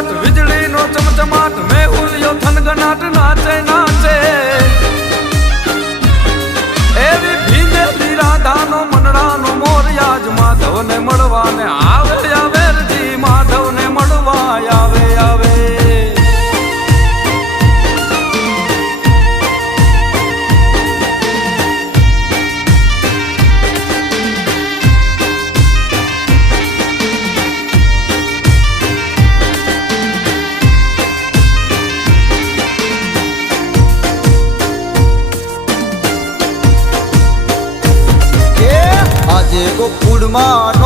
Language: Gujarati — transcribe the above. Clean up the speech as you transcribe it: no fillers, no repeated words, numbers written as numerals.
કડકડાટ વીજળીનો ચમચમાટ મેહુલિયો થનગનાટ નાચે નાચે એવી ભીંડેલી રાધાનો મનડાનો મોરયાજ માધવને મળવાને આવે આવે જી માધવને મળવા આવે આવે આજે ગોકુળમાં